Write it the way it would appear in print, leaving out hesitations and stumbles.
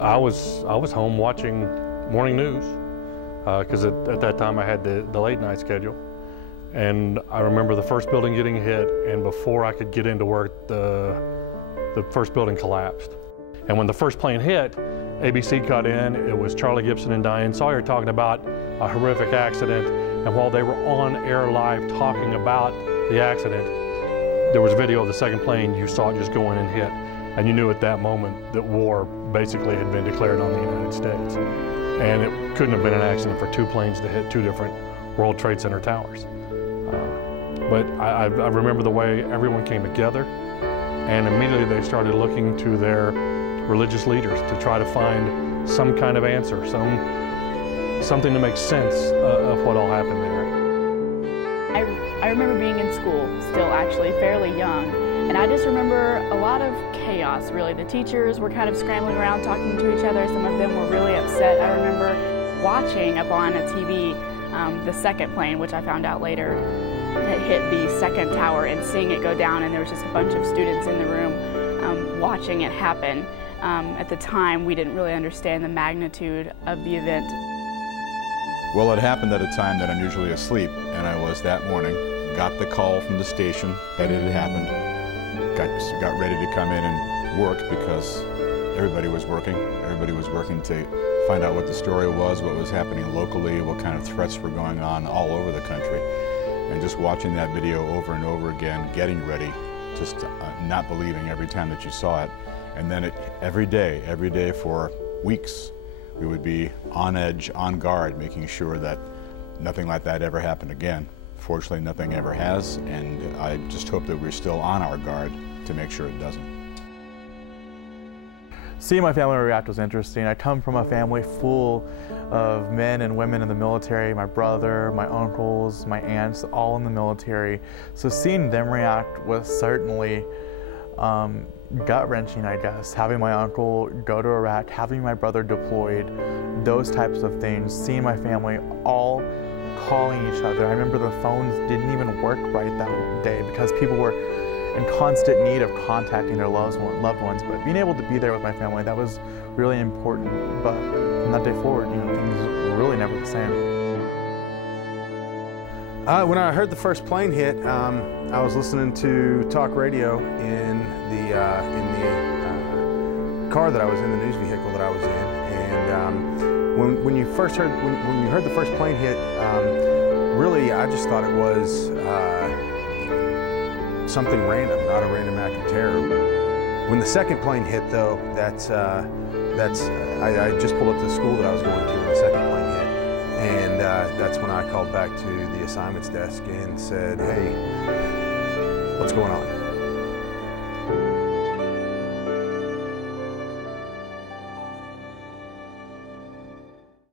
I was home watching morning news because at that time I had the late night schedule. And I remember the first building getting hit, and before I could get into work, the first building collapsed. And when the first plane hit, ABC cut in. It was Charlie Gibson and Diane Sawyer talking about a horrific accident. And while they were on air live talking about the accident, there was video of the second plane. You saw it just go in and hit. And you knew at that moment that war basically had been declared on the United States. And it couldn't have been an accident for two planes to hit two different World Trade Center towers. But I remember the way everyone came together, and immediately they started looking to their religious leaders to try to find some kind of answer, something to make sense of what all happened there. I remember being in school, still actually fairly young, and I just remember a lot of chaos, really. The teachers were kind of scrambling around talking to each other. Some of them were really upset. I remember watching up on a TV the second plane, which I found out later had hit the second tower, and seeing it go down, and there was just a bunch of students in the room watching it happen. At the time, we didn't really understand the magnitude of the event. Well, it happened at a time that I'm usually asleep, and I was that morning. Got the call from the station that it had happened. Got ready to come in and work because everybody was working. Everybody was working to find out what the story was, what was happening locally, what kind of threats were going on all over the country. And just watching that video over and over again, getting ready, just not believing every time that you saw it. And then every day for weeks, we would be on edge, on guard, making sure that nothing like that ever happened again. Fortunately, nothing ever has, and I just hope that we're still on our guard to make sure it doesn't. Seeing my family react was interesting. I come from a family full of men and women in the military, my brother, my uncles, my aunts, all in the military. So seeing them react was certainly gut-wrenching, I guess. Having my uncle go to Iraq, having my brother deployed, those types of things, seeing my family all calling each other. I remember the phones didn't even work right that day because people were in constant need of contacting their loved ones, but being able to be there with my family, that was really important. But from that day forward, things were really never the same. When I heard the first plane hit, I was listening to talk radio in the car that I was in, the news vehicle that I was in, and when you heard the first plane hit, really I just thought it was something random, not a random act of terror. When the second plane hit, though, I just pulled up to the school that I was going to when the second plane hit, and that's when I called back to the assignments desk and said, "Hey, what's going on?"